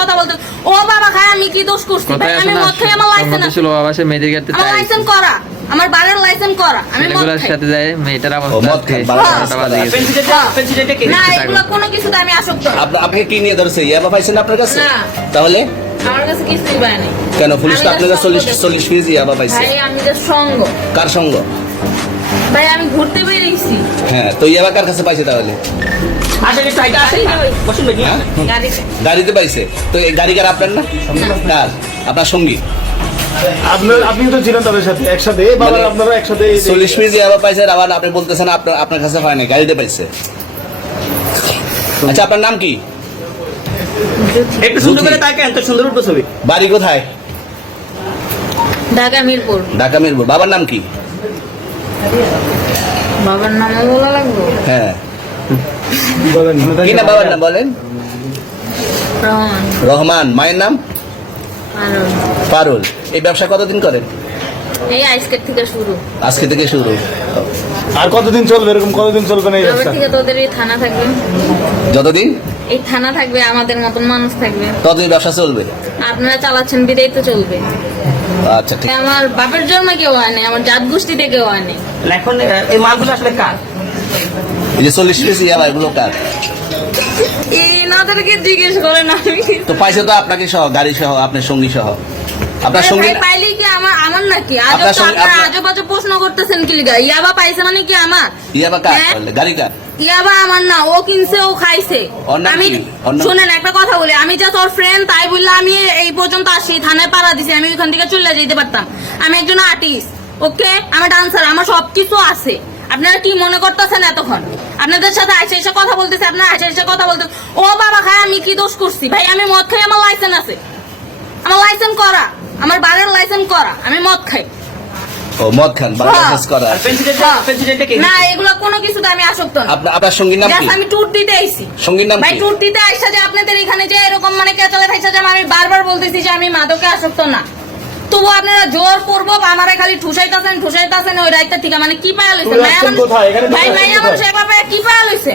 কথা বলতে ও বাবা খায় আমি কি দোষ করছি আমি মদ খাই আমার লাইসেন্স ছিল বাবা সে মেয়েদের গাড়িতে তাই লাইসেন্স করা আমার বাবার লাইসেন্স করা আমি মদ খাই সাথে যায় মেয়েটার অবস্থা না এগুলো কোনো কিছুতে আমি আসক্ত আপনি কি নিয়ে ধরছে ইয়াবা পাইছেন আপনার কাছে তাহলে আমার কাছে কিছুই পায় নাই কেন পুলিশ তো আপনার কাছে 40 কেজি ইয়াবা পাইছে ভাই আমি যে সঙ্গ কার সঙ্গ ভাই আমি ঘুরতে বেরিয়েছি হ্যাঁ তো ইয়াবা কার কাছে পাইছে তাহলে গাড়িতে পাইছে তো এই গাড়ি কার আপনার না কার আপনার সঙ্গী আপনি তো ছিলেন তাদের সাথে একসাথে বাবা আপনারা একসাথে 40 কেজি ইয়াবা পাইছে আবার আপনি বলতেছেন আপনার কাছে হয় না গাড়িতে পাইছে আচ্ছা আপনার নাম কি একটু সুন্দর করে তাকান তো সুন্দর উঠবে ছবি বাড়ি কোথায় ঢাকা মিরপুর বাবার নাম কি বাবার নাম বলা লাগবে হ্যাঁ বলেন কি না বাবার নাম বলেন রহমান মায়ের নাম পারুল এই ব্যবসা কতদিন করেন এই আজকে থেকে শুরু আর কতদিন চলবে এরকম কতদিন চলবে না এই ব্যবসা থেকে তোদের এই থানা থাকবে যতদিন এই থানা থাকবে আমাদের মতন মানুষ থাকবে ততদিন ব্যবসা চলবে আপনারা চালাচ্ছেন বিদায় তো চলবে আচ্ছা ঠিক আমার বাপের জন্ম কেউ হয়নি আমার জাত গোষ্ঠীতে কেউ হয়নি এখন এই মালগুলো আসলে কার এই যে 40 কেজি ইয়াবা এগুলো কার এনাদেরকে জিজ্ঞেস করেন আমি তো পাইছে তো আপনাকে সহ গাড়ি সহ আপনার সঙ্গী সহ আপনার সঙ্গী পাইলে কি আমার নাকি আজব বাজে প্রশ্ন করতেছেন কি লিগা ইয়াবা পাইছে মানে কি আমার ইয়াবা কার গাড়ি কার ইয়াবা আমার না ও কিনছে ও খাইছে আমি শুনেন একটা কথা বলি আমি যা তোর ফ্রেন্ড তাই বললে আমি এই পর্যন্ত আসি থানায় পাড়া দিছি আমি ওইখান থেকে চলে যেতে পারতাম আমি একজন আর্টিস্ট ওকে আমার ডান্সার আমার সবকিছু আছে আপনারা কি মনে করতেছেন এতক্ষণ আপনাদের সাথে এসে কথা বলতেছে আপনারা এসে কথা বলতেছেন ও বাবা খায় আমি কি দোষ করছি ভাই আমি মদ খাই আমার লাইসেন্স আছে আমার লাইসেন্স করা আমার বাবার লাইসেন্স করা আমি মদ খাই ও মদ খান লাইসেন্স করা না এগুলো কোনো কিছুতে আমি আসক্ত না আপনার সঙ্গীর নাম কি আমি ট্যুর দিতে আইছি সঙ্গীর নাম কি ভাই ট্যুর দিতে আইসা যে আপনাদের এখানে যে এরকম মানে কেচালে থাইসা যে আমি বারবার বলতেছি যে আমি মাদকে আসক্ত না তবু আপনারা জোর করবো আমারে খালি ঠুসাইতাছেন ওই রাইতে ঠিক মানে কি পায়া লইছে ভাই মাইয়া মানুষ এভাবে কি পায়া লইছে